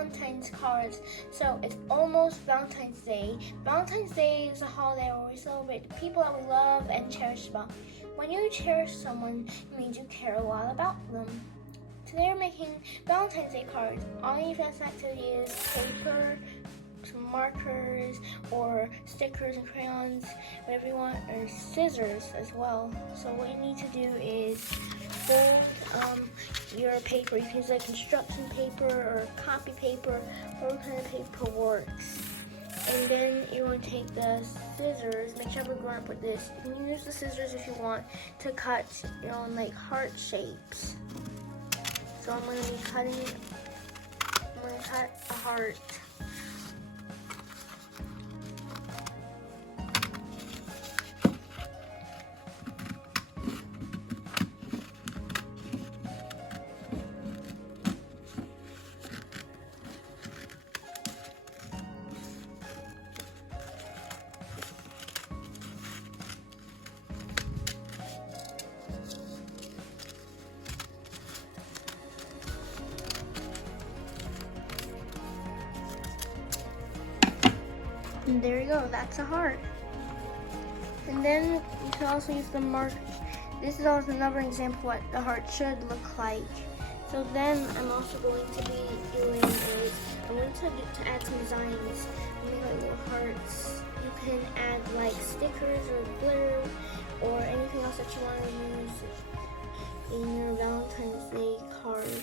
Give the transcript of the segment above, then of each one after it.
Valentine's cards. So it's almost Valentine's Day. Valentine's Day is a holiday where we celebrate the people that we love and cherish about. When you cherish someone, it means you care a lot about them. Today we're making Valentine's Day cards. All you need for this activity is paper, some markers, or stickers and crayons, whatever you want, or scissors as well. So what you need to do is fold your paper. You can use like construction paper or copy paper, or what kind of paper works. And then you want to take the scissors, make sure we're going up with this. You can use the scissors if you want to cut your own like heart shapes. So I'm going to cut a heart. And there you go, that's a heart. And then you can also use the mark. This is also another example of what the heart should look like. So then I'm also going to be doing is, I'm going to add some designs. Make like little hearts. You can add like stickers or glitter or anything else that you want to use in your Valentine's Day card.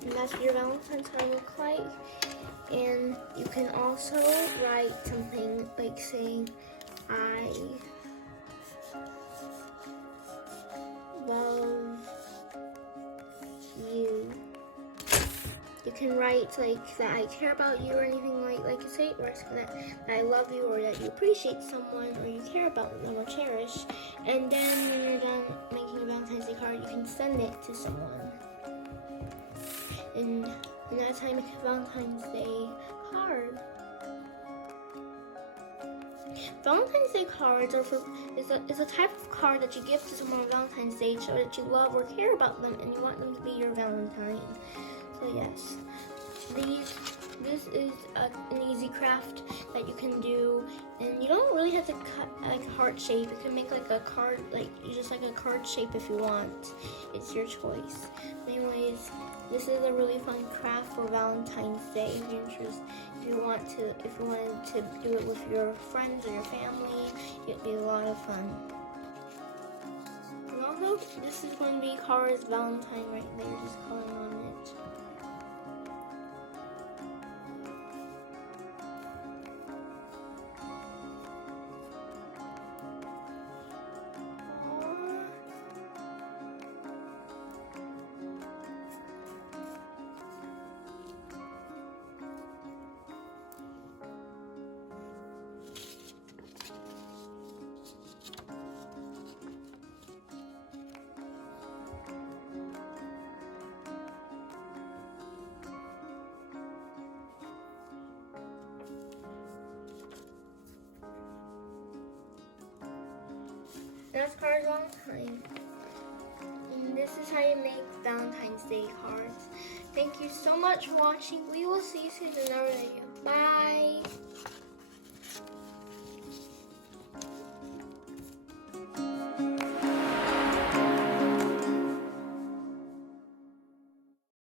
And that's what your Valentine's card look like. And you can also write something like saying, I love you. You can write like that I care about you or anything like you say, or that I love you, or that you appreciate someone, or you care about them or cherish. And then when you're done making a Valentine's Day card, you can send it to someone. And that's how you make a Valentine's Day card. Valentine's Day cards is a type of card that you give to someone on Valentine's Day so that you love or care about them and you want them to be your Valentine. So yes, this is an easy craft that you can do, and you don't really have to cut like a heart shape. You can make like a card, like just like a card shape if you want. It's your choice. Anyways, this is a really fun craft for Valentine's Day. If you wanted to do it with your friends or your family, it'd be a lot of fun. And also, this is going to be Cara's Valentine right there, just calling on it. That's Cara's Valentine. And this is how you make Valentine's Day cards. Thank you so much for watching. We will see you soon in another video. Bye!